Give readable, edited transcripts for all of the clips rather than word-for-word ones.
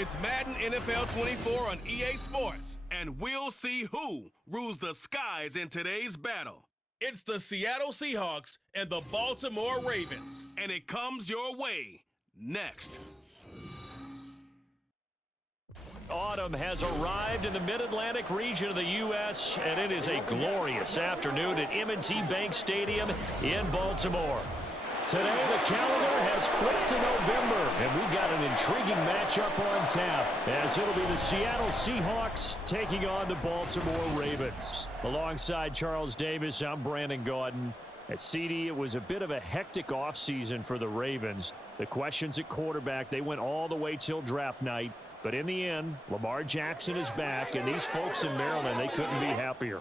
It's Madden NFL 24 on EA Sports, and we'll see who rules the skies in today's battle. It's the Seattle Seahawks and the Baltimore Ravens, and it comes your way next. Autumn has arrived in the Mid-Atlantic region of the U.S., and it is a glorious afternoon at M&T Bank Stadium in Baltimore. Today, the calendar has flipped to November, and we've got an intriguing matchup on tap, as it'll be the Seattle Seahawks taking on the Baltimore Ravens. Alongside Charles Davis, I'm Brandon Gaudin. At CD, it was a bit of a hectic offseason for the Ravens. The questions at quarterback, they went all the way till draft night. But in the end, Lamar Jackson is back, and these folks in Maryland, they couldn't be happier.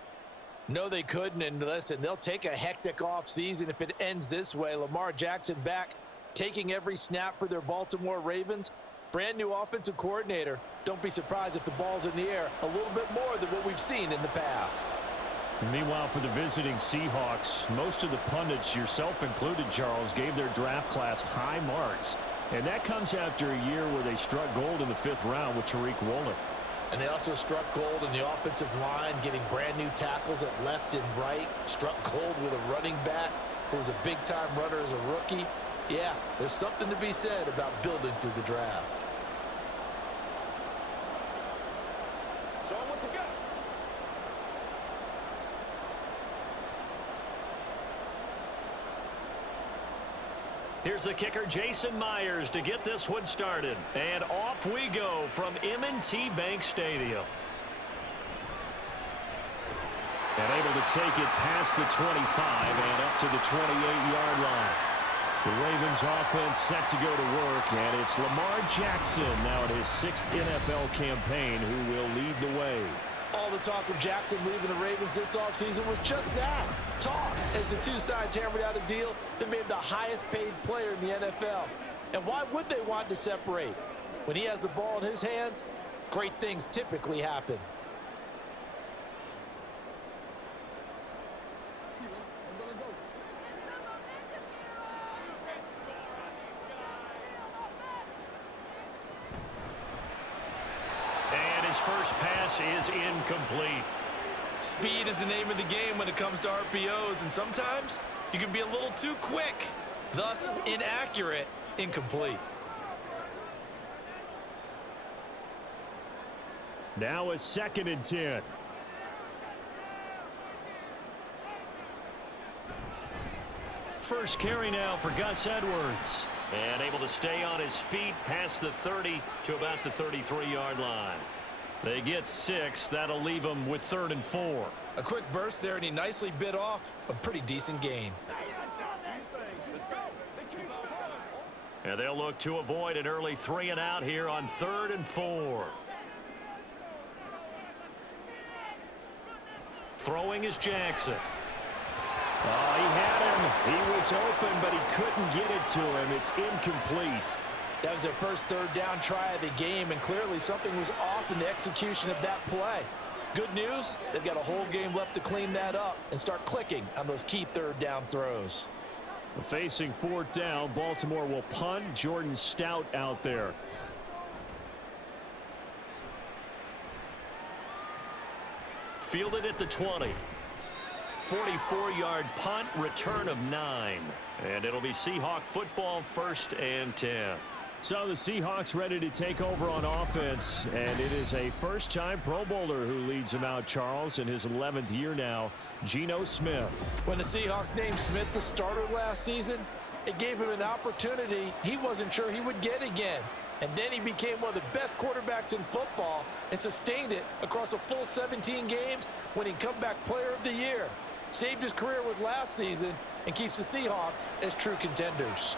No, they couldn't, and listen, they'll take a hectic offseason if it ends this way. Lamar Jackson back, taking every snap for their Baltimore Ravens. Brand new offensive coordinator. Don't be surprised if the ball's in the air a little bit more than what we've seen in the past. Meanwhile, for the visiting Seahawks, most of the pundits, yourself included, Charles, gave their draft class high marks. And that comes after a year where they struck gold in the 5th round with Tariq Woolen. And they also struck gold in the offensive line, getting brand new tackles at left and right. Struck gold with a running back who was a big-time runner as a rookie. Yeah, there's something to be said about building through the draft. Show them what you got. Here's the kicker, Jason Myers, to get this one started. And off we go from M&T Bank Stadium. And able to take it past the 25 and up to the 28-yard line. The Ravens offense set to go to work, and it's Lamar Jackson now in his 6th NFL campaign who will lead the way. All the talk of Jackson leaving the Ravens this offseason was just that, talk, as the two sides hammered out a deal that made him the highest paid player in the NFL. And why would they want to separate? When he has the ball in his hands, great things typically happen. His first pass is incomplete. Speed is the name of the game when it comes to RPOs, and sometimes you can be a little too quick, thus inaccurate, incomplete. Now a 2nd and 10. First carry now for Gus Edwards. And able to stay on his feet past the 30 to about the 33-yard line. They get 6. That'll leave them with 3rd and 4. A quick burst there, and he nicely bit off a pretty decent gain. And they'll look to avoid an early 3 and out here on 3rd and 4. Throwing is Jackson. Oh, he had him. He was open, but he couldn't get it to him. It's incomplete. That was their first 3rd down try of the game, and clearly something was off in the execution of that play. Good news, they've got a whole game left to clean that up and start clicking on those key 3rd down throws. Facing 4th down, Baltimore will punt. Jordan Stout out there. Fielded at the 20. 44-yard punt, return of 9. And it'll be Seahawk football, 1st and 10. So the Seahawks ready to take over on offense, and it is a first-time Pro Bowler who leads them out, Charles, in his 11th year now, Geno Smith. When the Seahawks named Smith the starter last season, it gave him an opportunity he wasn't sure he would get again. And then he became one of the best quarterbacks in football and sustained it across a full 17 games, winning comeback player of the year. Saved his career with last season and keeps the Seahawks as true contenders.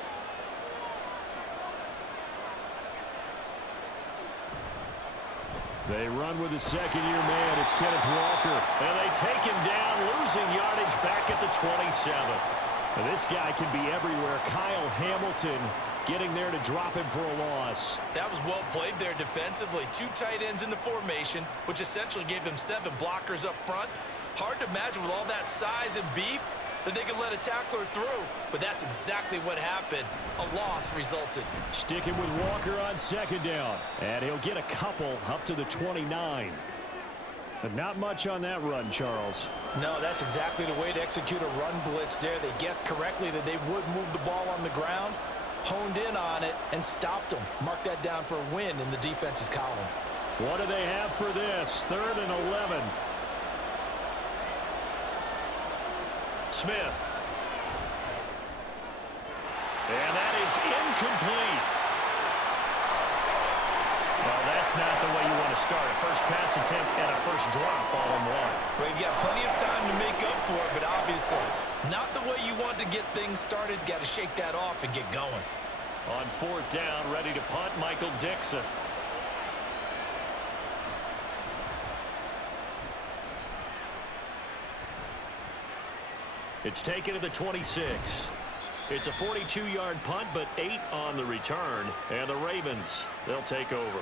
They run with a second-year man. It's Kenneth Walker. And they take him down, losing yardage back at the 27. And this guy can be everywhere. Kyle Hamilton getting there to drop him for a loss. That was well played there defensively. 2 tight ends in the formation, which essentially gave them 7 blockers up front. Hard to imagine with all that size and beef, that they could let a tackler through, but that's exactly what happened. A loss resulted. Sticking with Walker on second down, and he'll get a couple up to the 29. But not much on that run, Charles. No, that's exactly the way to execute a run blitz there. They guessed correctly that they would move the ball on the ground, honed in on it, and stopped them. Mark that down for a win in the defense's column. What do they have for this? 3rd and 11. Smith. And that is incomplete. Well, that's not the way you want to start. A first pass attempt and a first drop all in one. Well, you've got plenty of time to make up for it, but obviously not the way you want to get things started. Got to shake that off and get going. On 4th down, ready to punt, Michael Dixon. It's taken to the 26. It's a 42-yard punt, but 8 on the return. And the Ravens, they'll take over.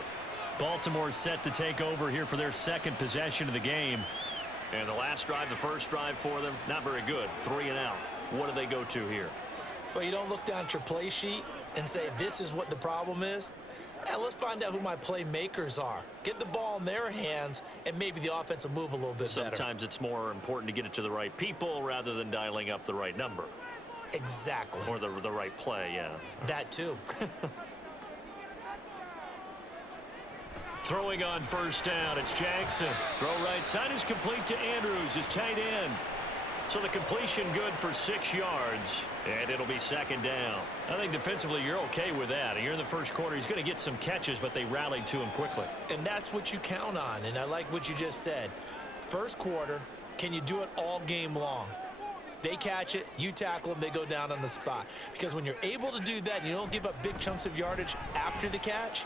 Baltimore set to take over here for their second possession of the game. And the last drive, the first drive for them, not very good. 3 and out. What do they go to here? Well, you don't look down at your play sheet and say, this is what the problem is. And let's find out who my playmakers are. Get the ball in their hands, and maybe the offense will move a little bit better. Sometimes it's more important to get it to the right people rather than dialing up the right number. Exactly. Or the right play, yeah. That too. Throwing on first down, it's Jackson. Throw right side is complete to Andrews, his tight end. So the completion good for 6 yards, and it'll be 2nd down. I think defensively you're okay with that. Here in the first quarter, he's going to get some catches, but they rallied to him quickly. And that's what you count on, and I like what you just said. First quarter, can you do it all game long? They catch it, you tackle them, they go down on the spot. Because when you're able to do that and you don't give up big chunks of yardage after the catch,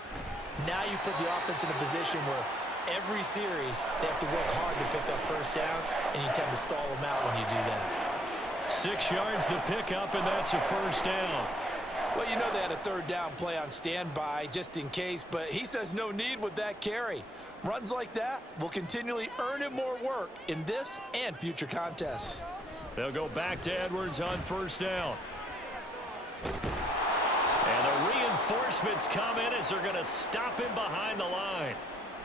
now you put the offense in a position where every series they have to work hard to pick up first downs, and you tend to stall them out when you do that. 6 yards the pickup, and that's a first down. Well, you know they had a 3rd down play on standby just in case, but he says no need with that carry. Runs like that will continually earn him more work in this and future contests. They'll go back to Edwards on first down. And the reinforcements come in as they're going to stop him behind the line.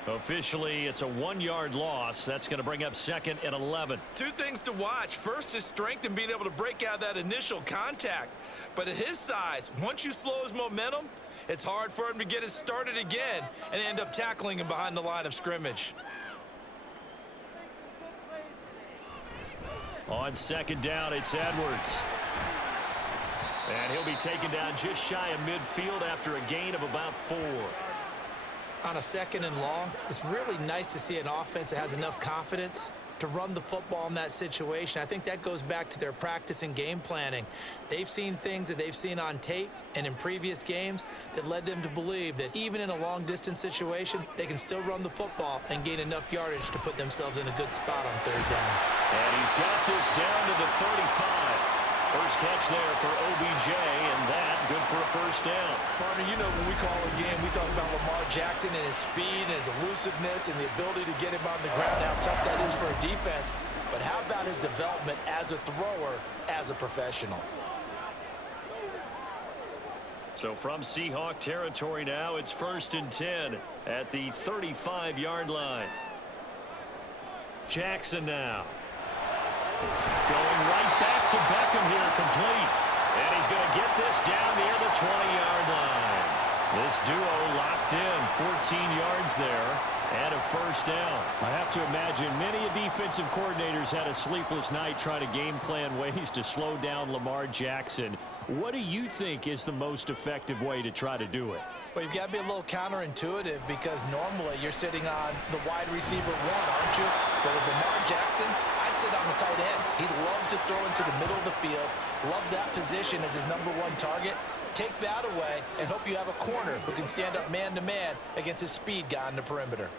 Officially, it's a 1-yard loss. That's going to bring up 2nd and 11. 2 things to watch. First is strength and being able to break out that initial contact. But at his size, once you slow his momentum, it's hard for him to get it started again and end up tackling him behind the line of scrimmage. On 2nd down, it's Edwards. And he'll be taken down just shy of midfield after a gain of about 4. On a 2nd and long, it's really nice to see an offense that has enough confidence to run the football in that situation. I think that goes back to their practice and game planning. They've seen things that they've seen on tape and in previous games that led them to believe that even in a long-distance situation, they can still run the football and gain enough yardage to put themselves in a good spot on 3rd down. And he's got this down to the 35. First catch there for OBJ, and that good for a first down. Partner, you know when we call a game, we talk about Lamar Jackson and his speed and his elusiveness and the ability to get him on the ground, how tough that is for a defense. But how about his development as a thrower, as a professional? So from Seahawk territory now, it's 1st and 10 at the 35-yard line. Jackson now. Going right back to Beckham here, complete. And he's going to get this down near the 20-yard line. This duo locked in, 14 yards there, and a first down. I have to imagine many defensive coordinators had a sleepless night trying to game plan ways to slow down Lamar Jackson. What do you think is the most effective way to try to do it? Well, you've got to be a little counterintuitive because normally you're sitting on the wide receiver 1, aren't you? But with Lamar Jackson, I'd sit on the tight end. He loves to throw into the middle of the field, loves that position as his #1 target. Take that away and hope you have a corner who can stand up man-to-man against his speed guy on the perimeter.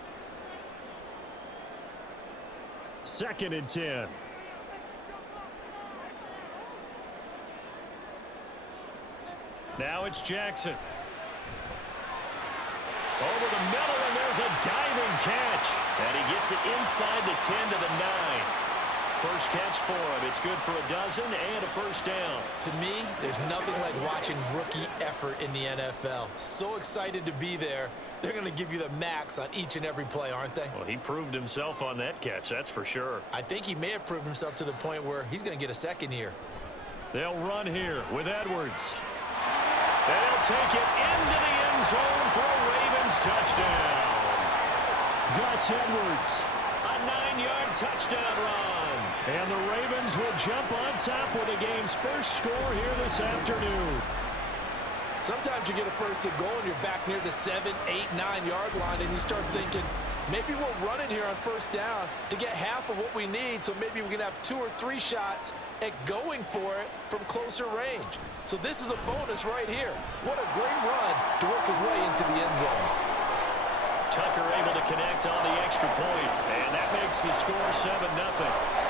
2nd and 10. Now it's Jackson. Over the middle, and there's a diving catch. And he gets it inside the 10 to the 9. First catch for him. It's good for a dozen and a first down. To me, there's nothing like watching rookie effort in the NFL. So excited to be there. They're going to give you the max on each and every play, aren't they? Well, he proved himself on that catch, that's for sure. I think he may have proved himself to the point where he's going to get a second here. They'll run here with Edwards. They'll take it into the end zone for a Ravens touchdown. Gus Edwards, a 9-yard touchdown run. And the Ravens will jump on top with the game's first score here this afternoon. Sometimes you get a first and goal and you're back near the 7, 8, 9-yard line and you start thinking, maybe we're running here on first down to get half of what we need, so maybe we can have 2 or 3 shots at going for it from closer range. So this is a bonus right here. What a great run to work his way into the end zone. Tucker able to connect on the extra point, and that makes the score 7-0.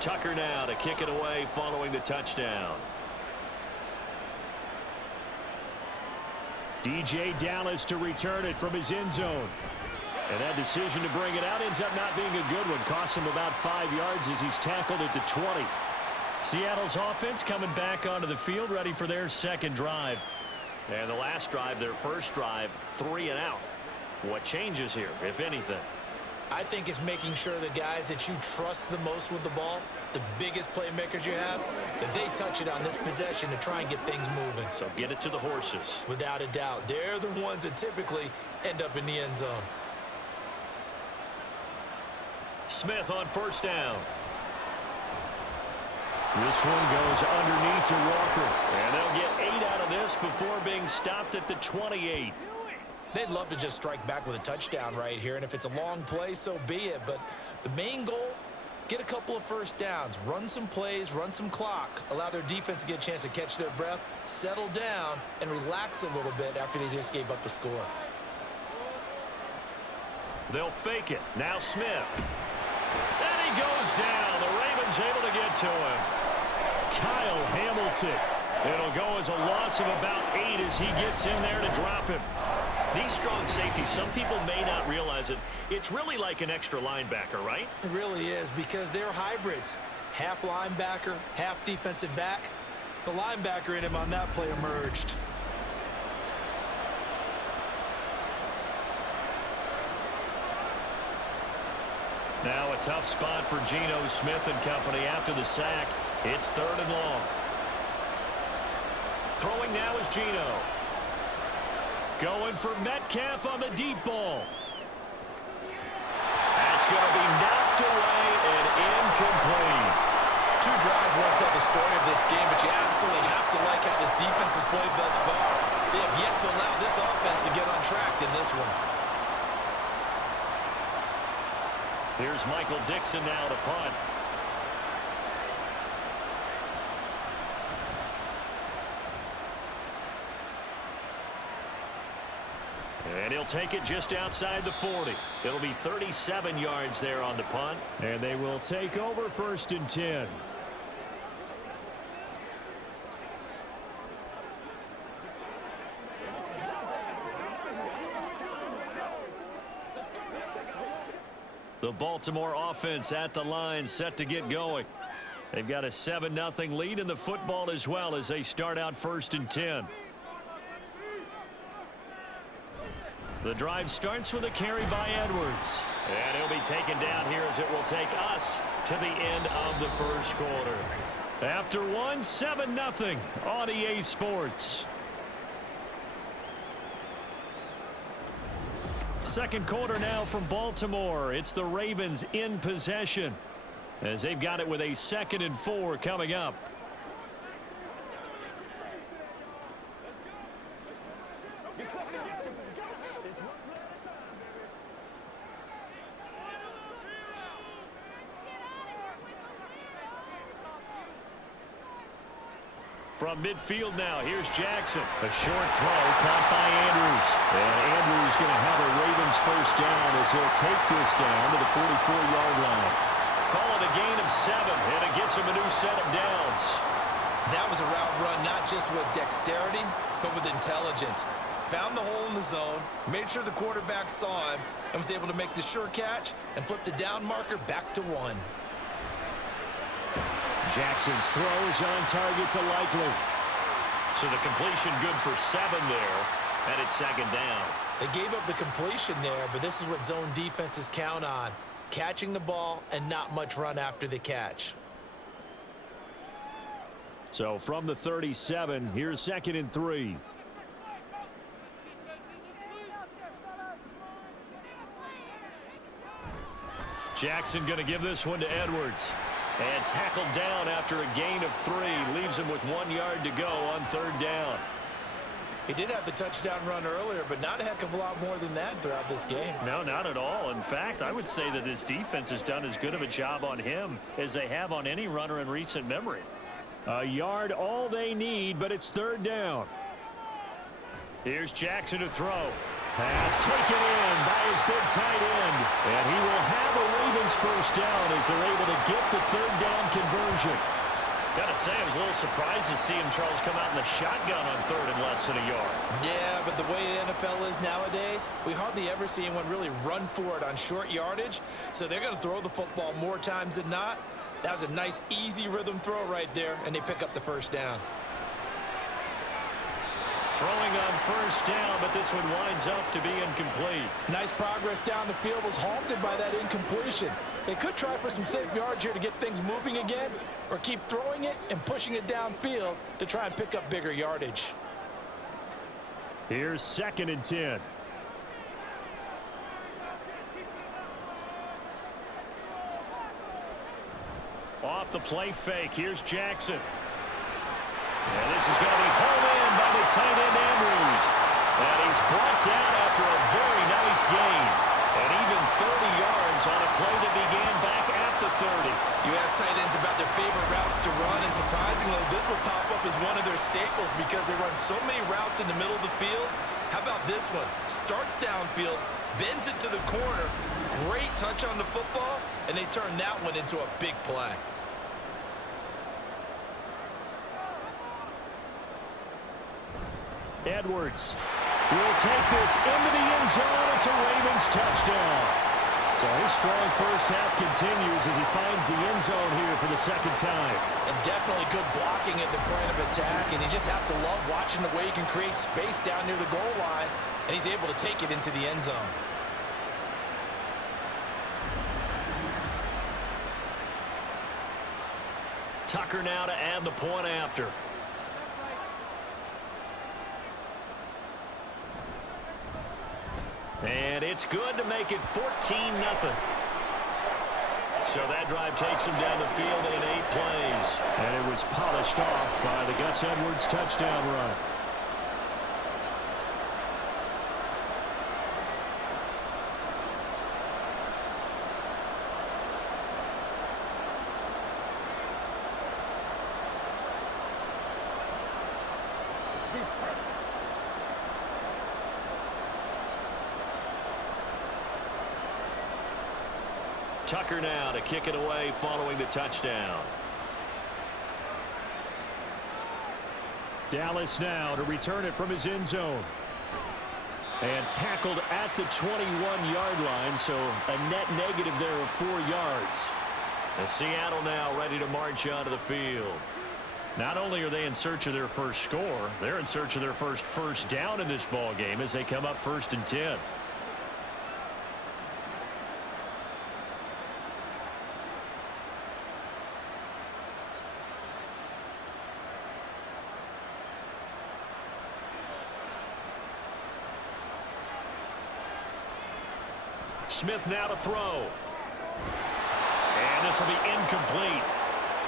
Tucker now to kick it away following the touchdown. DJ Dallas to return it from his end zone. And that decision to bring it out ends up not being a good one. Cost him about 5 yards as he's tackled at the 20. Seattle's offense coming back onto the field, ready for their second drive. And the last drive, their first drive, 3 and out. What changes here, if anything? I think it's making sure the guys that you trust the most with the ball, the biggest playmakers you have, that they touch it on this possession to try and get things moving. So get it to the horses. Without a doubt. They're the ones that typically end up in the end zone. Smith on first down. This one goes underneath to Walker. And they'll get 8 out of this before being stopped at the 28. They'd love to just strike back with a touchdown right here, and if it's a long play, so be it. But the main goal, get a couple of first downs, run some plays, run some clock, allow their defense to get a chance to catch their breath, settle down, and relax a little bit after they just gave up a score. They'll fake it. Now Smith. And he goes down. The Ravens able to get to him. Kyle Hamilton. It'll go as a loss of about 8 as he gets in there to drop him. These strong safeties, some people may not realize it. It's really like an extra linebacker, right? It really is, because they're hybrids. Half linebacker, half defensive back. The linebacker in him on that play emerged. Now a tough spot for Geno Smith and company after the sack. It's 3rd and long. Throwing now is Geno. Going for Metcalf on the deep ball. That's going to be knocked away and incomplete. 2 drives won't tell the story of this game, but you absolutely have to like how this defense has played thus far. They have yet to allow this offense to get untracked in this one. Here's Michael Dixon now to punt. And he'll take it just outside the 40. It'll be 37 yards there on the punt. And they will take over 1st and 10. The Baltimore offense at the line, set to get going. They've got a 7-0 lead in the football as well as they start out 1st and 10. The drive starts with a carry by Edwards. And he'll be taken down here as it will take us to the end of the first quarter. After 7-0 on EA Sports. Second quarter now from Baltimore. It's the Ravens in possession as they've got it with a 2nd and 4 coming up. From midfield now, here's Jackson. A short throw caught by Andrews. And Andrews going to have a Ravens first down as he'll take this down to the 44-yard line. Call it a gain of 7, and it gets him a new set of downs. That was a route run not just with dexterity, but with intelligence. Found the hole in the zone, made sure the quarterback saw him, and was able to make the sure catch and flip the down marker back to 1. Jackson's throw is on target to Likely. So the completion good for 7 there, and it's second down. They gave up the completion there, but this is what zone defenses count on. Catching the ball and not much run after the catch. So from the 37, here's 2nd and 3. Jackson going to give this one to Edwards. And tackled down after a gain of 3. Leaves him with 1 yard to go on 3rd down. He did have the touchdown run earlier, but not a heck of a lot more than that throughout this game. No, not at all. In fact, I would say that this defense has done as good of a job on him as they have on any runner in recent memory. A yard all they need, but it's 3rd down. Here's Jackson to throw. Pass taken in by his big tight end. And he will have a Ravens first down as they're able to get the 3rd down conversion. Gotta say, I was a little surprised to see him, Charles, come out in the shotgun on 3rd and less than a yard. Yeah, but the way the NFL is nowadays, we hardly ever see anyone really run for it on short yardage. So they're going to throw the football more times than not. That was a nice, easy rhythm throw right there, and they pick up the first down. Throwing on first down, but this one winds up to be incomplete. Nice progress down the field was halted by that incompletion. They could try for some safe yards here to get things moving again, or keep throwing it and pushing it downfield to try and pick up bigger yardage. Here's 2nd and 10. Off the play fake, here's Jackson. And this is going to be hauled in by the tight end Andrews. And he's brought down after a very nice gain. And even 30 yards on a play that began back at the 30. You ask tight ends about their favorite routes to run, and surprisingly, this will pop up as one of their staples because they run so many routes in the middle of the field. How about this one? Starts downfield, bends it to the corner, great touch on the football, and they turn that one into a big play. Edwards will take this into the end zone. It's a Ravens touchdown. So his strong first half continues as he finds the end zone here for the 2nd time. And definitely good blocking at the point of attack, and you just have to love watching the way he can create space down near the goal line, and he's able to take it into the end zone. Tucker now to add the point after. And it's good to make it 14-0. So that drive takes him down the field in 8 plays. And it was polished off by the Gus Edwards touchdown run. Tucker now to kick it away following the touchdown. Dallas now to return it from his end zone. And tackled at the 21-yard line, so a net negative there of 4 yards. And Seattle now ready to march onto the field. Not only are they in search of their first score, they're in search of their first down in this ball game as they come up 1st and 10. Smith now to throw. And this will be incomplete.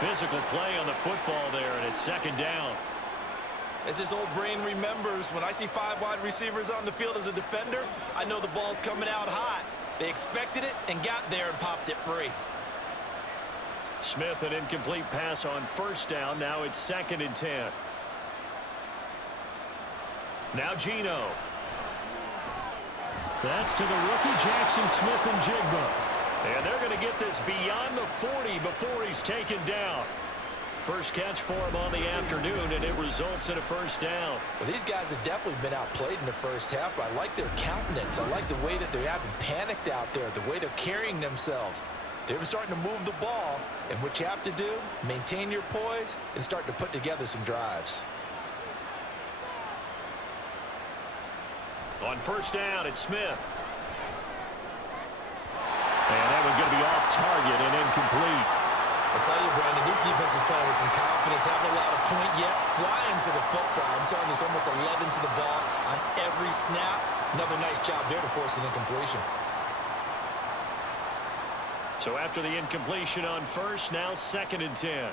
Physical play on the football there, and it's 2nd down. As this old brain remembers, when I see 5 wide receivers on the field as a defender, I know the ball's coming out hot. They expected it and got there and popped it free. Smith, an incomplete pass on 1st down. Now it's 2nd and 10. Now Geno. That's to the rookie Jackson Smith-Njigba. And they're going to get this beyond the 40 before he's taken down. First catch for him on the afternoon, and it results in a first down. Well, these guys have definitely been outplayed in the first half, but I like their countenance. I like the way that they haven't panicked out there, the way they're carrying themselves. They're starting to move the ball, and what you have to do, maintain your poise and start to put together some drives. On first down, it's Smith. And that one's going to be off target and incomplete. I tell you, Brandon, this defense is playing with some confidence, haven't allowed a point yet, flying to the football. I'm telling you, it's almost 11 to the ball on every snap. Another nice job there to force an incompletion. So after the incompletion on first, now 2nd and 10.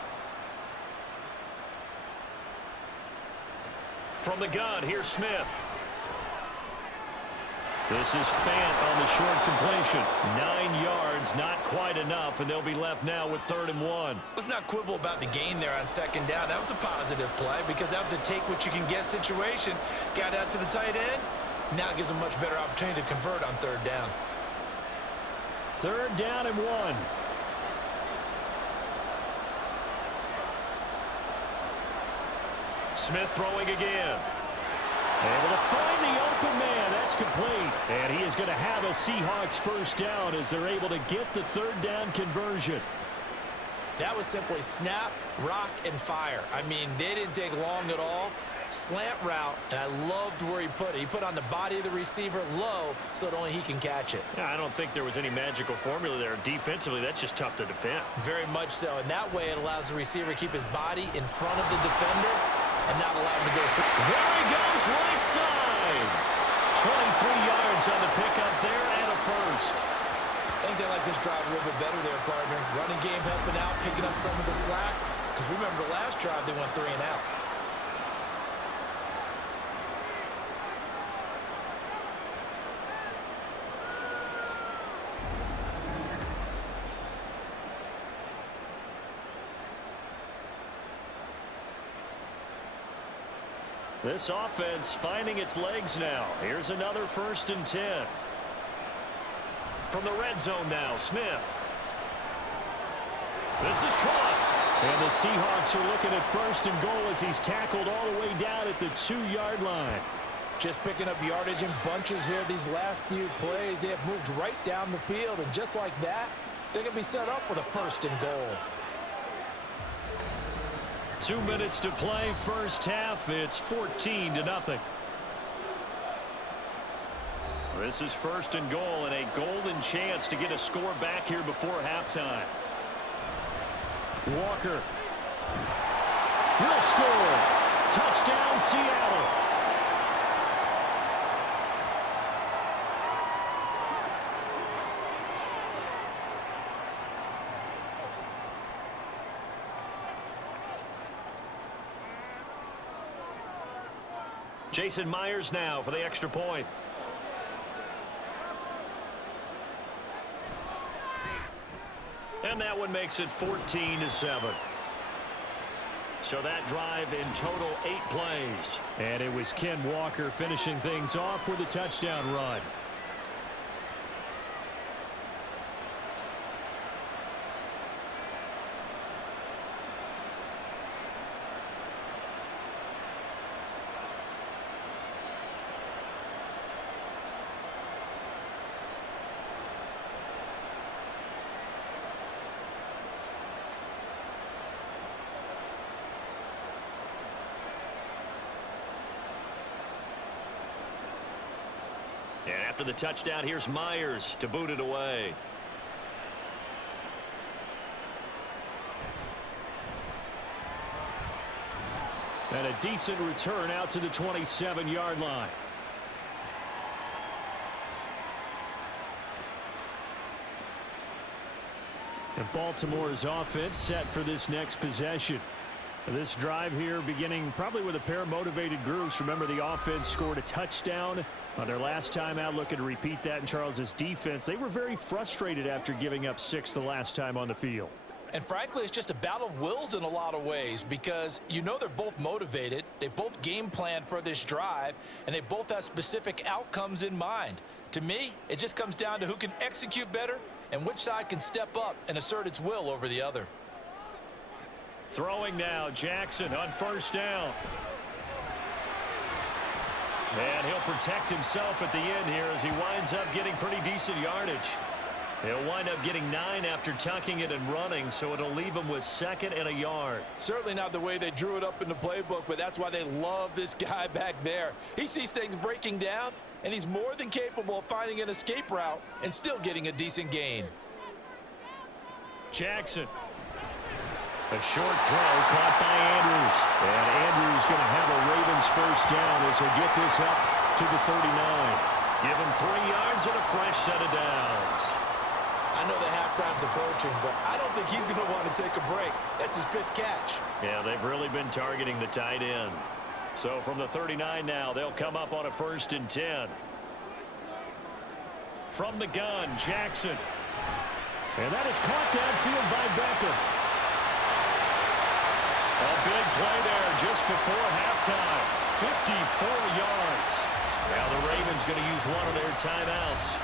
From the gun, here's Smith. This is Fant on the short completion. 9 yards, not quite enough, and they'll be left now with 3rd and 1. Let's not quibble about the gain there on 2nd down. That was a positive play because that was a take-what-you-can-get situation. Got out to the tight end. Now gives a much better opportunity to convert on 3rd down. 3rd down and 1. Smith throwing again. Able to find the open man. That's complete. And he is going to have a Seahawks first down as they're able to get the 3rd down conversion. That was simply snap, rock, and fire. I mean, they didn't take long at all. Slant route, and I loved where he put it. He put on the body of the receiver low so that only he can catch it. Yeah, I don't think there was any magical formula there. Defensively, that's just tough to defend. Very much so. And that way it allows the receiver to keep his body in front of the defender and not allow him to go through. There he goes, right side. 23 yards on the pickup there and a first. I think they like this drive a little bit better there, partner. Running game helping out, picking up some of the slack. Because remember, the last drive they went 3 and out. This offense finding its legs now. Here's another 1st and 10. From the red zone now, Smith. This is caught. And the Seahawks are looking at 1st and goal as he's tackled all the way down at the 2-yard line. Just picking up yardage in bunches here these last few plays. They have moved right down the field, and just like that, they're going to be set up with a 1st and goal. 2 minutes to play, first half. It's 14-0. This is 1st and goal and a golden chance to get a score back here before halftime. Walker will score. Touchdown, Seattle. Jason Myers now for the extra point. And that one makes it 14-7. So that drive in total 8 plays. And it was Ken Walker finishing things off with a touchdown run. And after the touchdown, here's Myers to boot it away. And a decent return out to the 27-yard line. And Baltimore's offense set for this next possession. This drive here beginning probably with a pair of motivated groups. Remember, the offense scored a touchdown on their last time out, looking to repeat that in Charles's defense. They were very frustrated after giving up 6 the last time on the field. And frankly, it's just a battle of wills in a lot of ways because you know they're both motivated, they both game plan for this drive, and they both have specific outcomes in mind. To me, it just comes down to who can execute better and which side can step up and assert its will over the other. Throwing now, Jackson on first down. And he'll protect himself at the end here as he winds up getting pretty decent yardage. He'll wind up getting 9 after tucking it and running, so it'll leave him with 2nd and a yard. Certainly not the way they drew it up in the playbook, but that's why they love this guy back there. He sees things breaking down, and he's more than capable of finding an escape route and still getting a decent gain. Jackson. A short throw caught by Andrews. And Andrews going to have a Ravens first down as he'll get this up to the 39. Give him 3 yards and a fresh set of downs. I know the halftime's approaching, but I don't think he's going to want to take a break. That's his 5th catch. Yeah, they've really been targeting the tight end. So from the 39 now, they'll come up on a 1st and 10. From the gun, Jackson. And that is caught downfield by Beckham. A big play there just before halftime. 54 yards. Now the Ravens going to use one of their timeouts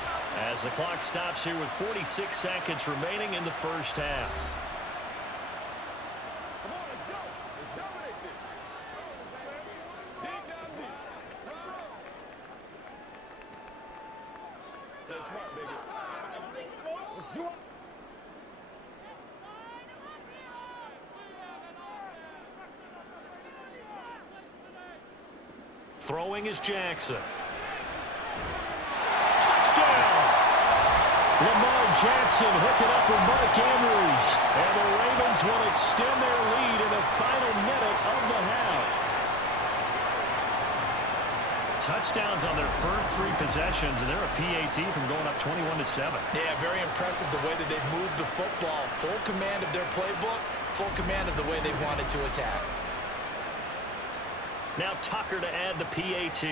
as the clock stops here with 46 seconds remaining in the first half. Come on, let's go. Let's dominate this. Dig down deep. That's smart, baby. Let's do it. Throwing is Jackson. Touchdown! Lamar Jackson hooking up with Mark Andrews. And the Ravens will extend their lead in the final minute of the half. Touchdowns on their first 3 possessions, and they're a PAT from going up 21-7. Yeah, very impressive the way that they've moved the football. Full command of their playbook, full command of the way they wanted to attack. Now Tucker to add the PAT.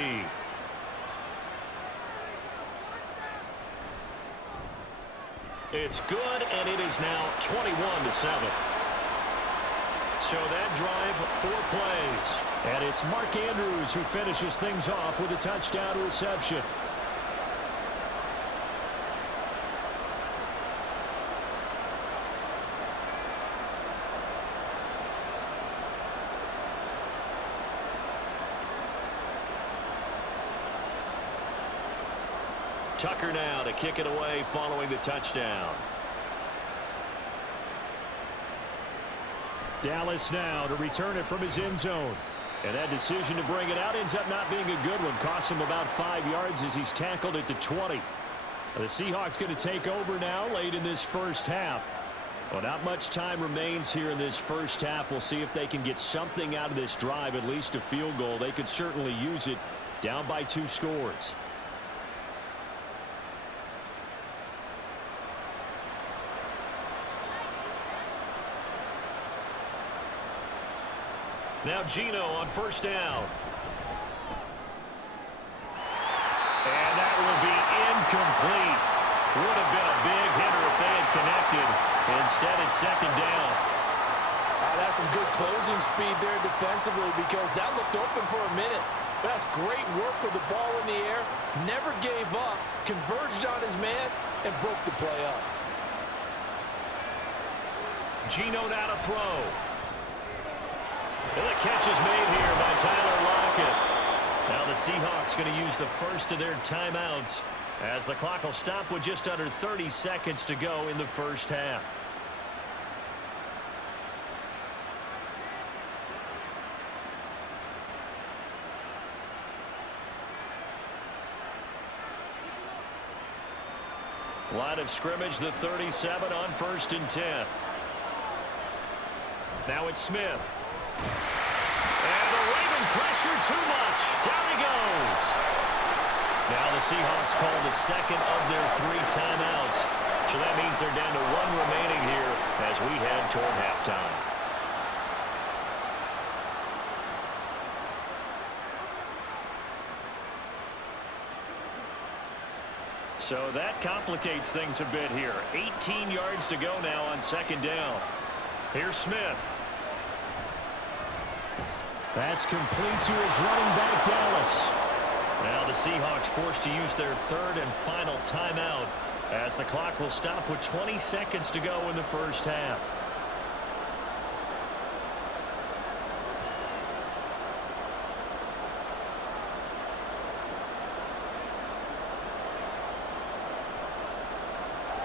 It's good, and it is now 21-7. So that drive, 4 plays. And it's Mark Andrews who finishes things off with a touchdown reception. Tucker now to kick it away following the touchdown. Dallas now to return it from his end zone. And that decision to bring it out ends up not being a good one. Costs him about 5 yards as he's tackled at the 20. The Seahawks going to take over now late in this first half. Well, not much time remains here in this first half. We'll see if they can get something out of this drive, at least a field goal. They could certainly use it down by 2 scores. Now Gino on first down. And that will be incomplete. Would have been a big hitter if they had connected. Instead, it's 2nd down. That's some good closing speed there defensively because that looked open for a minute. But that's great work with the ball in the air. Never gave up, converged on his man, and broke the play up. Gino now to throw. And the catch is made here by Tyler Lockett. Now the Seahawks going to use the first of their timeouts as the clock will stop with just under 30 seconds to go in the first half. Line of scrimmage, the 37 on 1st and 10. Now it's Smith. And the Raven pressure too much. Down he goes. Now the Seahawks call the 2nd of their 3 timeouts. So that means they're down to 1 remaining here as we head toward halftime. So that complicates things a bit here. 18 yards to go now on 2nd down. Here's Smith. That's complete to his running back, Dallas. Now the Seahawks forced to use their third and final timeout as the clock will stop with 20 seconds to go in the first half.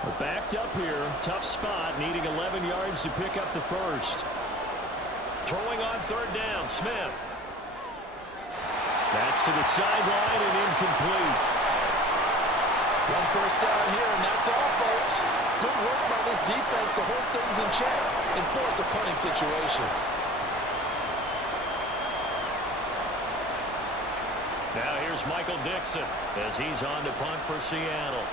We're backed up here. Tough spot, needing 11 yards to pick up the first. Throwing on third down, Smith. That's to the sideline and incomplete. One first down here, and that's all, folks. Good work by this defense to hold things in check and force a punting situation. Now here's Michael Dixon as he's on to punt for Seattle.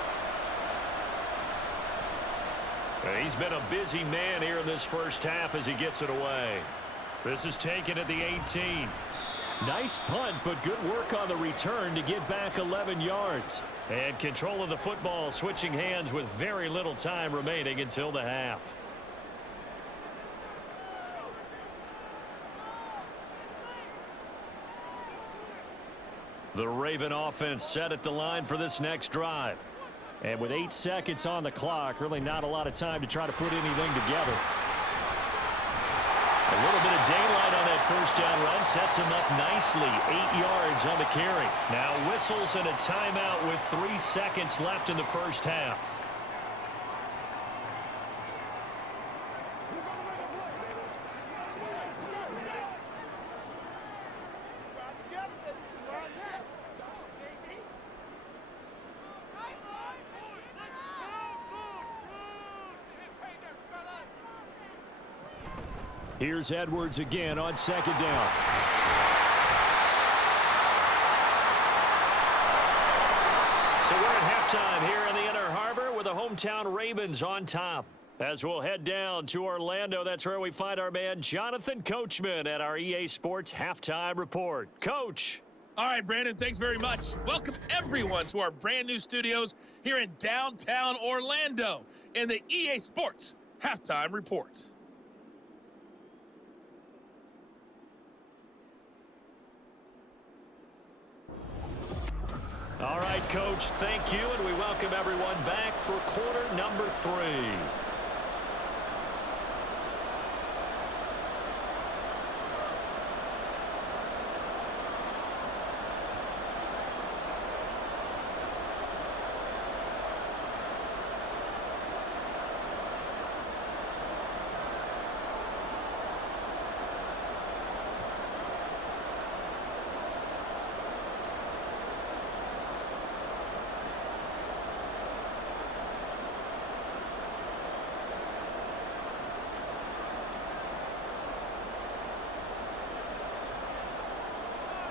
He's been a busy man here in this first half as he gets it away. This is taken at the 18. Nice punt, but good work on the return to get back 11 yards. And control of the football switching hands with very little time remaining until the half. The Raven offense set at the line for this next drive. And with 8 seconds on the clock, really not a lot of time to try to put anything together. A little bit of daylight on that first down run sets him up nicely. 8 yards on the carry. Now whistles and a timeout with 3 seconds left in the first half. Here's Edwards again on second down. So we're at halftime here in the Inner Harbor with the hometown Ravens on top. As we'll head down to Orlando, that's where we find our man Jonathan Coachman at our EA Sports Halftime Report. Coach. All right, Brandon, thanks very much. Welcome everyone to our brand new studios here in downtown Orlando in the EA Sports Halftime Report. All right, Coach, thank you, and we welcome everyone back for quarter number 3.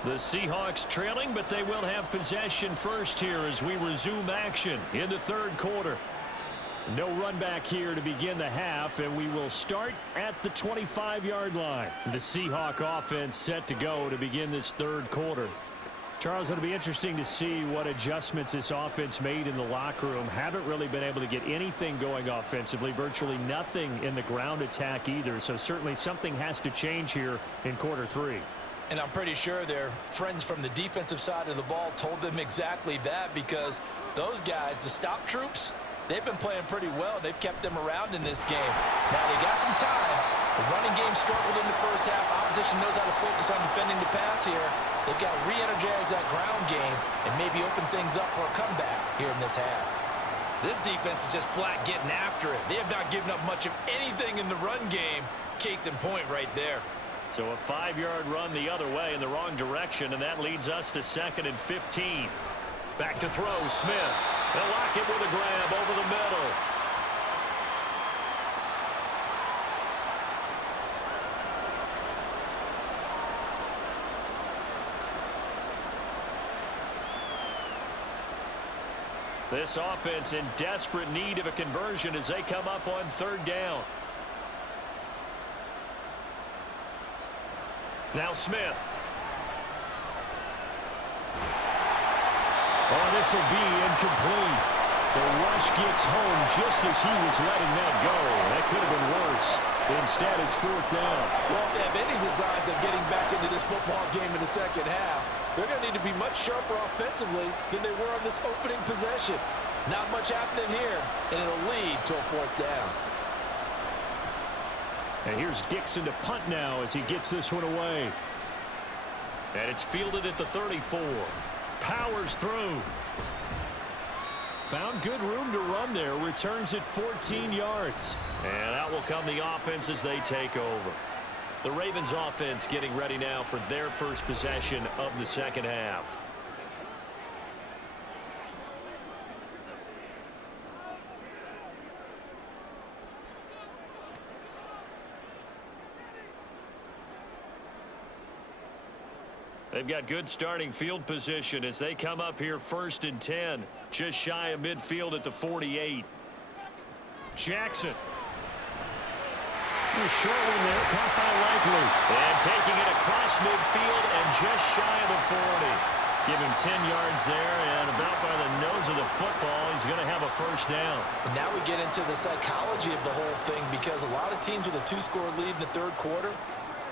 The Seahawks trailing, but they will have possession first here as we resume action in the third quarter. No run back here to begin the half, and we will start at the 25-yard line. The Seahawk offense set to go to begin this third quarter. Charles, it'll be interesting to see what adjustments this offense made in the locker room. Haven't really been able to get anything going offensively, virtually nothing in the ground attack either, so certainly something has to change here in quarter 3. And I'm pretty sure their friends from the defensive side of the ball told them exactly that, because those guys, the stop troops, they've been playing pretty well. They've kept them around in this game. Now they got some time. The running game struggled in the first half. Opposition knows how to focus on defending the pass here. They've got to re-energize that ground game and maybe open things up for a comeback here in this half. This defense is just flat getting after it. They have not given up much of anything in the run game. Case in point right there. So a 5-yard run the other way in the wrong direction, and that leads us to 2nd and 15. Back to throw, Smith. They'll lock it with a grab over the middle. This offense in desperate need of a conversion as they come up on third down. Now Smith. Oh, this will be incomplete. The rush gets home just as he was letting that go. That could have been worse. Instead, it's 4th down. Well, if they have any designs of getting back into this football game in the second half, they're going to need to be much sharper offensively than they were on this opening possession. Not much happening here, and it'll lead to a 4th down. And here's Dixon to punt now as he gets this one away. And it's fielded at the 34. Powers through. Found good room to run there. Returns it 14 yards. And out will come the offense as they take over. The Ravens offense getting ready now for their first possession of the second half. They've got good starting field position as they come up here 1st and 10. Just shy of midfield at the 48. Jackson. Short one there, caught by Likely. And taking it across midfield and just shy of the 40. Give him 10 yards there, and about by the nose of the football, he's going to have a 1st down. And now we get into the psychology of the whole thing, because a lot of teams with a 2-score lead in the 3rd quarter,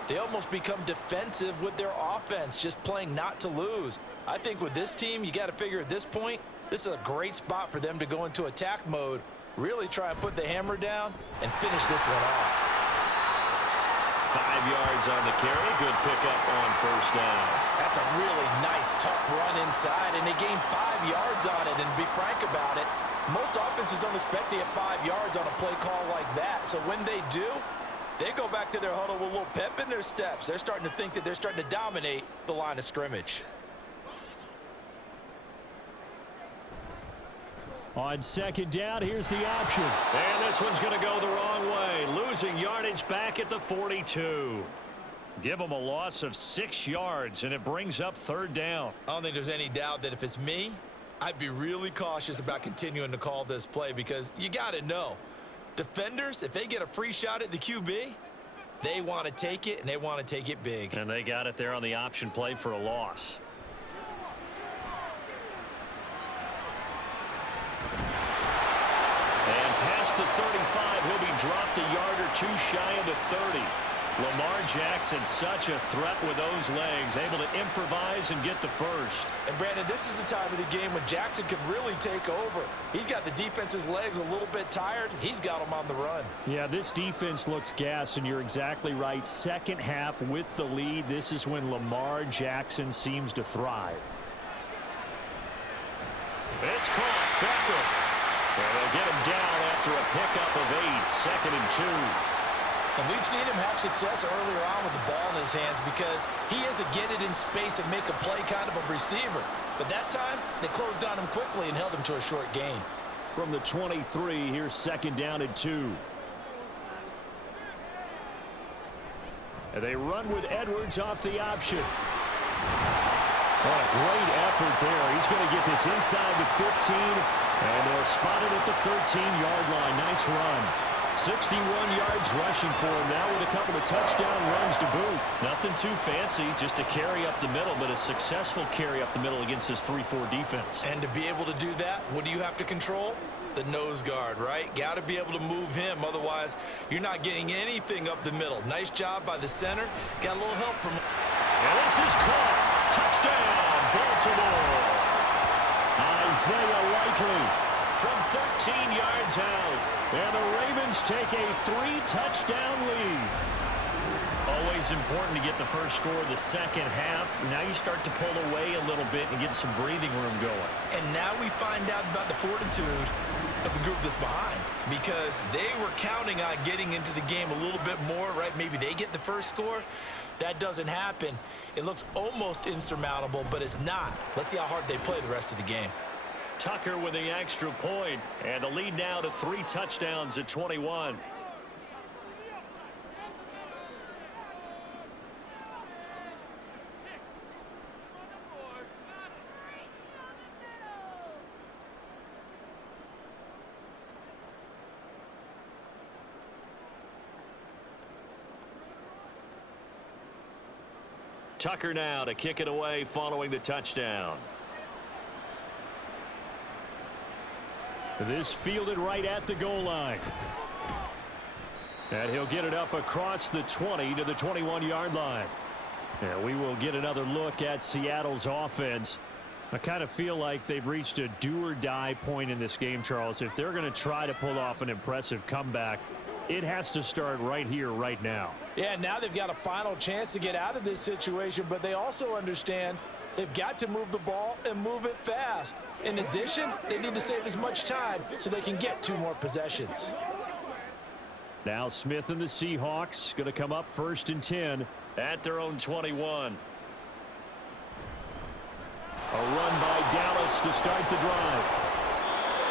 they almost become defensive with their offense, just playing not to lose. I think with this team, you got to figure at this point, this is a great spot for them to go into attack mode, really try and put the hammer down and finish this one off. 5 yards on the carry. Good pickup on 1st down. That's a really nice, tough run inside, and they gained 5 yards on it. And to be frank about it, most offenses don't expect to get 5 yards on a play call like that. So when they do, they go back to their huddle with a little pep in their steps. They're starting to think that they're starting to dominate the line of scrimmage. On 2nd down, here's the option. And this one's going to go the wrong way. Losing yardage back at the 42. Give them a loss of 6 yards, and it brings up 3rd down. I don't think there's any doubt that if it's me, I'd be really cautious about continuing to call this play, because you got to know, defenders, if they get a free shot at the QB, they want to take it, and they want to take it big. And they got it there on the option play for a loss. And past the 35, he'll be dropped a yard or 2 shy of the 30. Lamar Jackson, such a threat with those legs, able to improvise and get the 1st. And Brandon, this is the time of the game when Jackson could really take over. He's got the defense's legs a little bit tired. He's got them on the run. Yeah, this defense looks gassed, and you're exactly right. Second half with the lead, this is when Lamar Jackson seems to thrive. It's caught. Beckham. And they'll get him down after a pickup of 8. 2nd and 2. And we've seen him have success earlier on with the ball in his hands, because he is a get it in space and make a play kind of a receiver. But that time, they closed on him quickly and held him to a short gain. From the 23, here's 2nd down and 2. And they run with Edwards off the option. What a great effort there. He's going to get this inside the 15, and they'll spot it at the 13-yard line. Nice run. 61 yards rushing for him now with a couple of touchdown runs to boot. Nothing too fancy, just a carry up the middle, but a successful carry up the middle against this 3-4 defense. And to be able to do that, what do you have to control? The nose guard, right? Got to be able to move him. Otherwise, you're not getting anything up the middle. Nice job by the center. Got a little help from him. And this is caught. Touchdown, Baltimore. Isaiah Likely from 13 yards out. And the Ravens take a 3-touchdown lead. Always important to get the first score of the second half. Now you start to pull away a little bit and get some breathing room going. And now we find out about the fortitude of the group that's behind, because they were counting on getting into the game a little bit more, right? Maybe they get the first score. That doesn't happen. It looks almost insurmountable, but it's not. Let's see how hard they play the rest of the game. Tucker with the extra point, and the lead now to 3 touchdowns at 21. Tucker now to kick it away following the touchdown. This fielded right at the goal line. And he'll get it up across the 20 to the 21-yard line. And we will get another look at Seattle's offense. I kind of feel like they've reached a do-or-die point in this game, Charles. If they're going to try to pull off an impressive comeback, it has to start right here, right now. Yeah, now they've got a final chance to get out of this situation, but they also understand they've got to move the ball and move it fast. In addition, they need to save as much time so they can get 2 more possessions. Now Smith and the Seahawks going to come up 1st and 10 at their own 21. A run by Dallas to start the drive.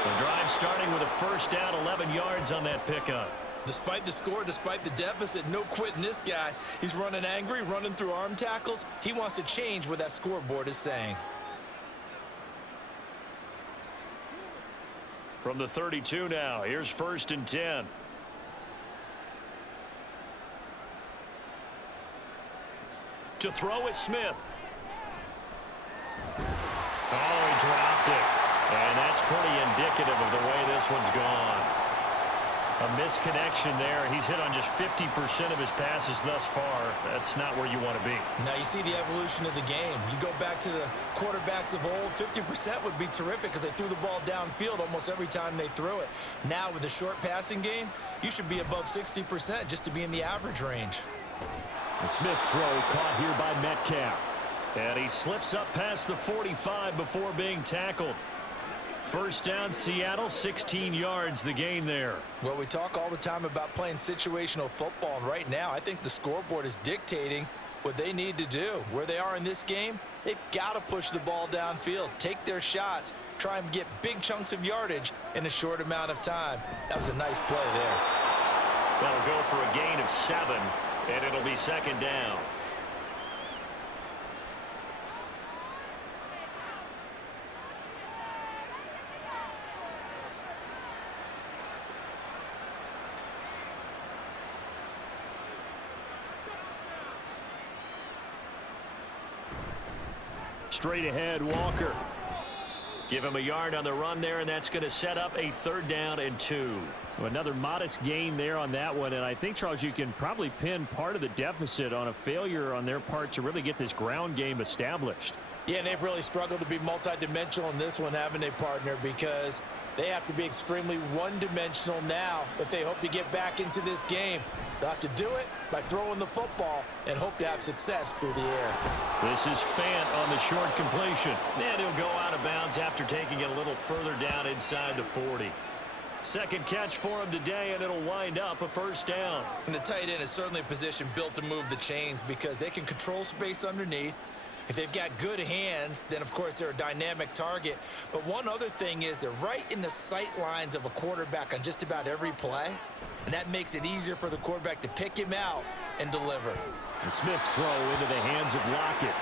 The drive starting with a 1st down, 11 yards on that pickup. Despite the score, despite the deficit, no quitting this guy. He's running angry, running through arm tackles. He wants to change what that scoreboard is saying. From the 32 now, here's 1st and 10. To throw is Smith. Oh, he dropped it. And that's pretty indicative of the way this one's gone. A misconnection there. He's hit on just 50% of his passes thus far. That's not where you want to be. Now you see the evolution of the game. You go back to the quarterbacks of old, 50% would be terrific because they threw the ball downfield almost every time they threw it. Now with the short passing game, you should be above 60% just to be in the average range. The Smith's throw caught here by Metcalf. And he slips up past the 45 before being tackled. 1st down, Seattle, 16 yards the gain there. Well, we talk all the time about playing situational football, and right now I think the scoreboard is dictating what they need to do. Where they are in this game, they've got to push the ball downfield, take their shots, try and get big chunks of yardage in a short amount of time. That was a nice play there. That'll go for a gain of 7, and it'll be 2nd down. Straight ahead, Walker. Give him a yard on the run there, and that's going to set up a 3rd down and 2. Another modest gain there on that one, and I think, Charles, you can probably pin part of the deficit on a failure on their part to really get this ground game established. Yeah, and they've really struggled to be multidimensional in this one, haven't they, partner? Because they have to be extremely one-dimensional now if they hope to get back into this game. They'll have to do it by throwing the football and hope to have success through the air. This is Fant on the short completion. And he'll go out of bounds after taking it a little further down inside the 40. 2nd catch for him today, and it'll wind up a 1st down. And the tight end is certainly a position built to move the chains because they can control space underneath. If they've got good hands, then, of course, they're a dynamic target. But one other thing is they're right in the sight lines of a quarterback on just about every play, and that makes it easier for the quarterback to pick him out and deliver. And Smith's throw into the hands of Lockett.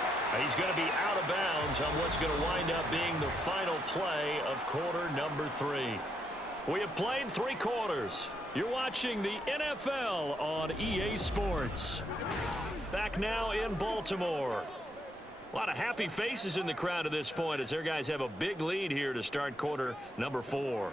He's going to be out of bounds on what's going to wind up being the final play of quarter number 3. We have played 3 quarters. You're watching the NFL on EA Sports. Back now in Baltimore. A lot of happy faces in the crowd at this point as their guys have a big lead here to start quarter number 4.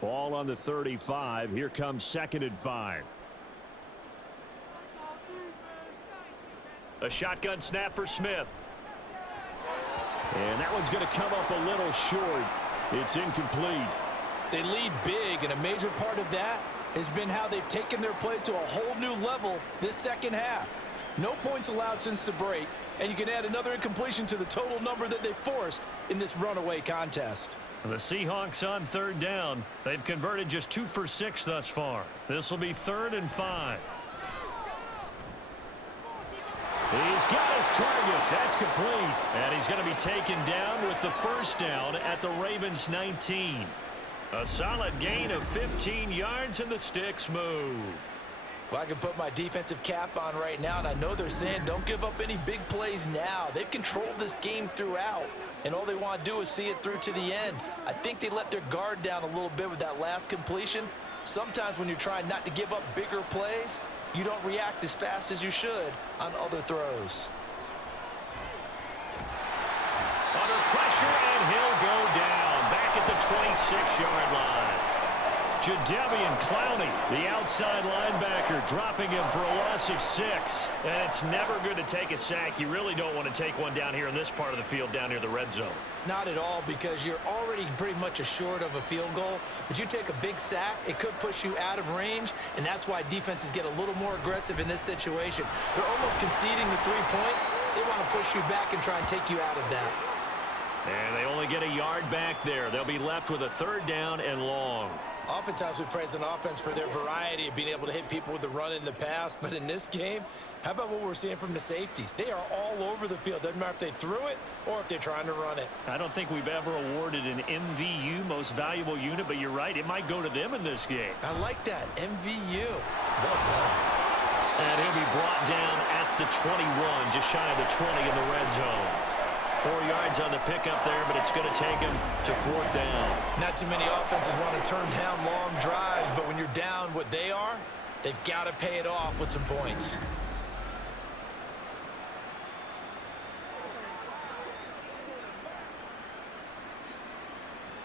Ball on the 35. Here comes 2nd and 5. A shotgun snap for Smith. And that one's going to come up a little short. It's incomplete. They lead big, and a major part of that has been how they've taken their play to a whole new level this 2nd half. No points allowed since the break, and you can add another incompletion to the total number that they forced in this runaway contest. The Seahawks on 3rd down. They've converted just 2 for 6 thus far. This will be 3rd and 5. He's got his target. That's complete. And he's going to be taken down with the 1st down at the Ravens' 19. A solid gain of 15 yards, and the sticks move. Well, I can put my defensive cap on right now, and I know they're saying don't give up any big plays now. They've controlled this game throughout, and all they want to do is see it through to the end. I think they let their guard down a little bit with that last completion. Sometimes when you're trying not to give up bigger plays, you don't react as fast as you should on other throws. Under pressure, and he'll go down. 26-yard line. Jadeveon Clowney, the outside linebacker, dropping him for a loss of 6. And it's never good to take a sack. You really don't want to take one down here in this part of the field, down near the red zone. Not at all, because you're already pretty much assured of a field goal. But you take a big sack, it could push you out of range, and that's why defenses get a little more aggressive in this situation. They're almost conceding the 3 points. They want to push you back and try and take you out of that. And they only get a yard back there. They'll be left with a 3rd down and long. Oftentimes we praise an offense for their variety of being able to hit people with the run in the pass, but in this game, how about what we're seeing from the safeties? They are all over the field. Doesn't matter if they threw it or if they're trying to run it. I don't think we've ever awarded an MVU, most valuable unit, but you're right, it might go to them in this game. I like that, MVU. Well done. And he'll be brought down at the 21, just shy of the 20 in the red zone. 4 yards on the pickup there, but it's going to take him to 4th down. Not too many offenses want to turn down long drives, but when you're down what they are, they've got to pay it off with some points.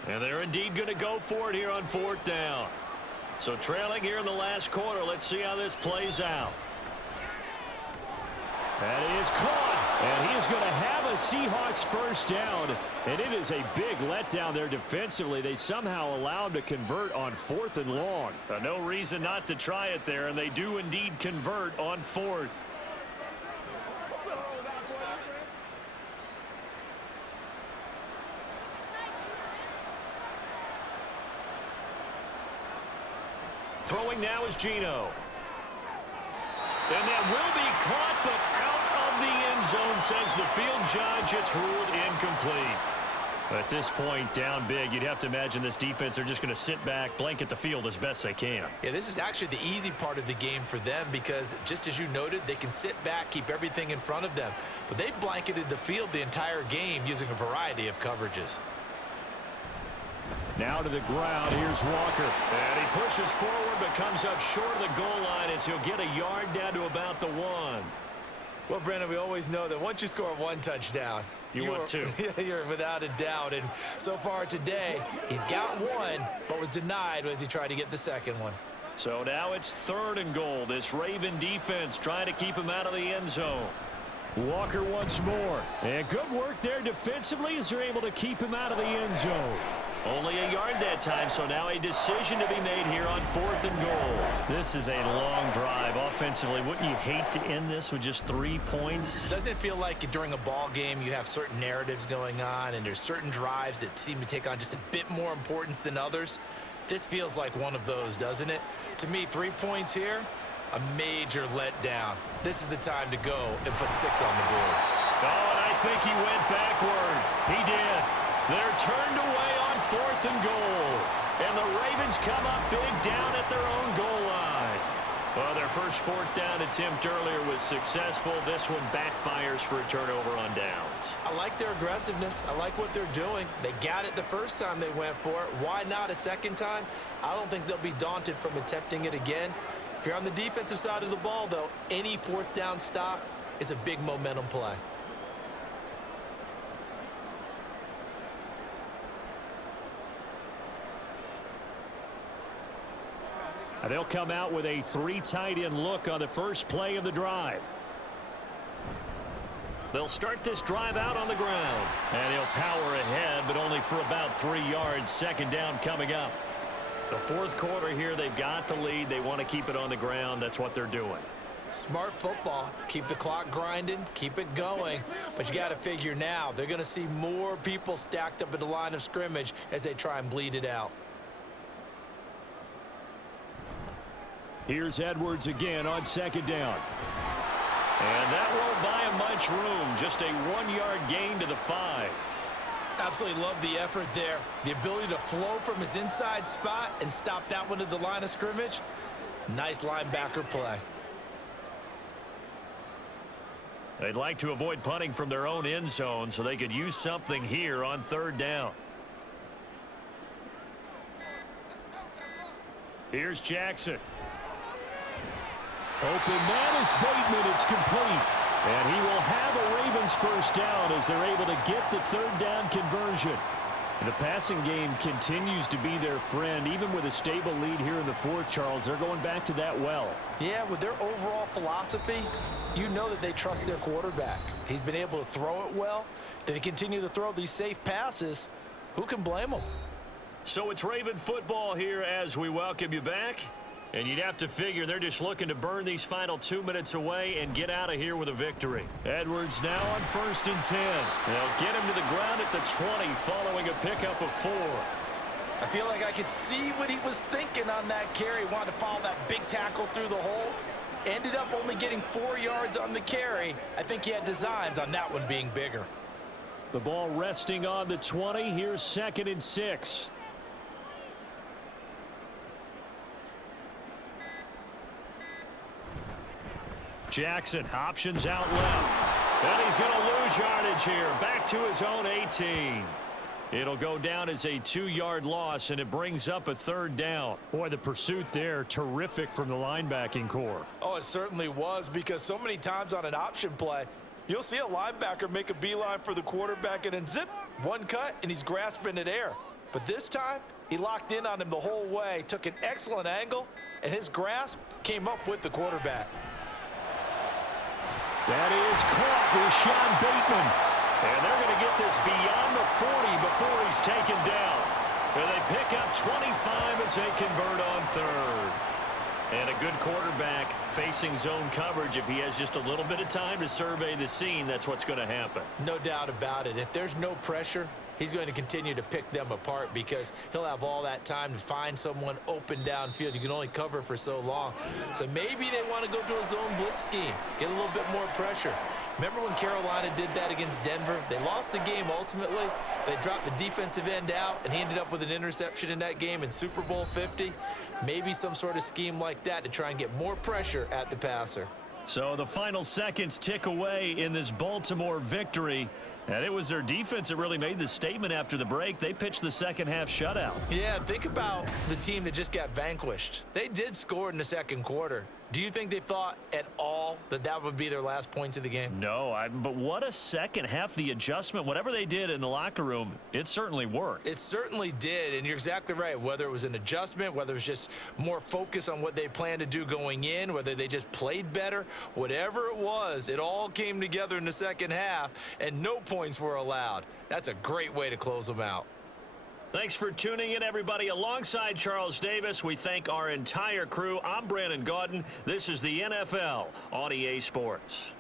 And they're indeed going to go for it here on 4th down. So trailing here in the last quarter, let's see how this plays out. That is caught, and he is going to have a Seahawks 1st down, and it is a big letdown there defensively. They somehow allowed to convert on 4th and long. No reason not to try it there, and they do indeed convert on 4th. Throwing now is Geno. And that will be caught, but out of the end zone, says the field judge. It's ruled incomplete. At this point, down big, you'd have to imagine this defense, they're just going to sit back, blanket the field as best they can. Yeah, this is actually the easy part of the game for them because, just as you noted, they can sit back, keep everything in front of them. But they've blanketed the field the entire game using a variety of coverages. Now to the ground, here's Walker. And he pushes forward, but comes up short of the goal line as he'll get a yard down to about the 1. Well, Brandon, we always know that once you score 1 touchdown, you want 2. You're without a doubt. And so far today, he's got 1, but was denied as he tried to get the 2nd one. So now it's 3rd and goal. This Raven defense trying to keep him out of the end zone. Walker once more. And good work there defensively as they're able to keep him out of the end zone. Only a yard that time, so now a decision to be made here on 4th and goal. This is a long drive offensively. Wouldn't you hate to end this with just 3 points? Doesn't it feel like during a ball game you have certain narratives going on and there's certain drives that seem to take on just a bit more importance than others? This feels like one of those, doesn't it? To me, 3 points here, a major letdown. This is the time to go and put 6 on the board. Oh, and I think he went backward. He did. They're turned away on 4th and goal. And the Ravens come up big down at their own goal line. Well, their first 4th down attempt earlier was successful. This one backfires for a turnover on downs. I like their aggressiveness. I like what they're doing. They got it the first time they went for it. Why not a second time? I don't think they'll be daunted from attempting it again. If you're on the defensive side of the ball, though, any 4th down stop is a big momentum play. They'll come out with a 3 tight end look on the first play of the drive. They'll start this drive out on the ground. And he'll power ahead, but only for about 3 yards. 2nd down coming up. The 4th quarter here, they've got the lead. They want to keep it on the ground. That's what they're doing. Smart football. Keep the clock grinding. Keep it going. But you got to figure now, they're going to see more people stacked up at the line of scrimmage as they try and bleed it out. Here's Edwards again on 2nd down. And that won't buy him much room. Just a 1-yard gain to the 5. Absolutely love the effort there. The ability to flow from his inside spot and stop that one at the line of scrimmage. Nice linebacker play. They'd like to avoid punting from their own end zone so they could use something here on 3rd down. Here's Jackson. Open man is Bateman. It's complete. And he will have a Ravens 1st down as they're able to get the 3rd down conversion. The passing game continues to be their friend. Even with a stable lead here in the fourth, Charles, they're going back to that well. Yeah, with their overall philosophy, you know that they trust their quarterback. He's been able to throw it well. They continue to throw these safe passes. Who can blame them? So it's Raven football here as we welcome you back. And you'd have to figure they're just looking to burn these final 2 minutes away and get out of here with a victory. Edwards now on 1st and 10. They'll get him to the ground at the 20 following a pickup of 4. I feel like I could see what he was thinking on that carry. Wanted to follow that big tackle through the hole. Ended up only getting 4 yards on the carry. I think he had designs on that one being bigger. The ball resting on the 20. Here's 2nd and 6. Jackson, options out left. And he's going to lose yardage here. Back to his own 18. It'll go down as a 2-yard loss, and it brings up a 3rd down. Boy, the pursuit there, terrific from the linebacking core. Oh, it certainly was, because so many times on an option play, you'll see a linebacker make a beeline for the quarterback and then zip, one cut, and he's grasping at air. But this time, he locked in on him the whole way, took an excellent angle, and his grasp came up with the quarterback. That is caught with Sean Bateman. And they're going to get this beyond the 40 before he's taken down. And they pick up 25 as they convert on 3rd. And a good quarterback facing zone coverage. If he has just a little bit of time to survey the scene, that's what's going to happen. No doubt about it. If there's no pressure, he's going to continue to pick them apart because he'll have all that time to find someone open downfield. You can only cover for so long. So maybe they want to go to a zone blitz scheme, get a little bit more pressure. Remember when Carolina did that against Denver? They lost the game ultimately. They dropped the defensive end out, and he ended up with an interception in that game in Super Bowl 50. Maybe some sort of scheme like that to try and get more pressure at the passer. So the final seconds tick away in this Baltimore victory. And it was their defense that really made the statement after the break. They pitched the second half shutout. Yeah, think about the team that just got vanquished. They did score in the second quarter. Do you think they thought at all that that would be their last points of the game? No, but what a second half. The adjustment, whatever they did in the locker room, it certainly worked. It certainly did, and you're exactly right. Whether it was an adjustment, whether it was just more focus on what they planned to do going in, whether they just played better, whatever it was, it all came together in the second half, and no points were allowed. That's a great way to close them out. Thanks for tuning in, everybody. Alongside Charles Davis, we thank our entire crew. I'm Brandon Gaudin. This is the NFL on EA Sports.